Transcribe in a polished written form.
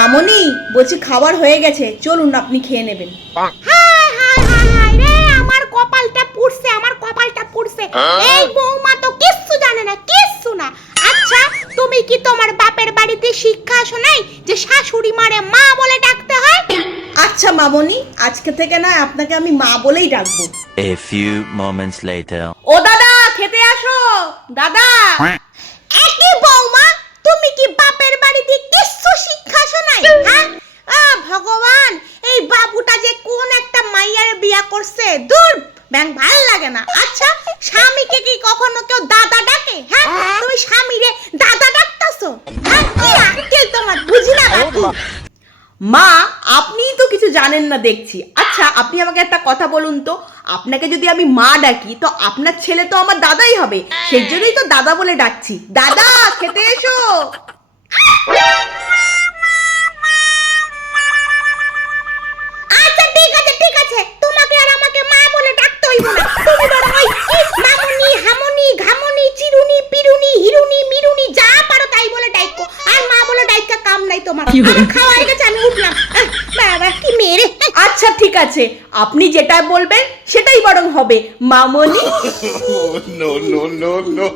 মামনি বলছি খাবার হয়ে গেছে, চলুন আপনি খেয়ে নেবেন। হায় হায় হায় হায় রে, আমার কপালটা পুড়ছে, আমার কপালটা পুড়ছে। এই বৌমা তো কিচ্ছু জানে না, কিচ্ছু না। আচ্ছা, তুমি কি তোমার বাপের বাড়িতে শিক্ষা আসো নাই যে শাশুড়ি মারে মা বলে ডাকতে হয়? আচ্ছা মামনি, আজকে থেকে না আপনাকে আমি মা বলেই ডাকবো। A few moments later. ও দাদা, খেতে আসো দাদা। একই বৌমা, তুমি কি বাপের বাড়িতে কিচ্ছু শিক্ষা আসো নাই? হ্যাঁ, ভগবান, এই বাবুটা যে কোন একটা মাইয়ারে বিয়া করছে, দূর ব্যাং ভাল লাগে না। আচ্ছা, স্বামীকে কি কখনো কেউ দাদা ডাকে? হ্যাঁ, তুমি স্বামীরে দাদা ডাকতাছো? হ্যাঁ, কি আক্কেল তোমার, বুঝি না বাবু। মা, আপনিই তো কিছু জানেন না দেখছি। আচ্ছা আপনি আমাকে একটা কথা বলুন তো, আপনাকে যদি আমি মা ডাকি তো আপনার ছেলে তো আমার দাদাই হবে, সেই জন্যই তো দাদা বলে ডাকছি। দাদা খেতে এসো। আচ্ছা ঠিক আছে, ঠিক আছে, তোমাকে আর আমাকে মা বলে ডাকতে হইব না। তুমি বরং ওই মামুনি, হামুনি, ঘামুনি, চিরুনি, পিরুনি, হিরুনি, মিরুনি যা পারো তাই বলে ডাইকো। আর মা বলে ডাইকা কাম নাই তোমার। আমার খাওয়া হয়ে গেছে, আমি উঠলাম। বাবা কি মেরে। আচ্ছা ঠিক আছে, আপনি যেটা বলবেন সেটাই বরং হবে মামনি। No, no, no, no.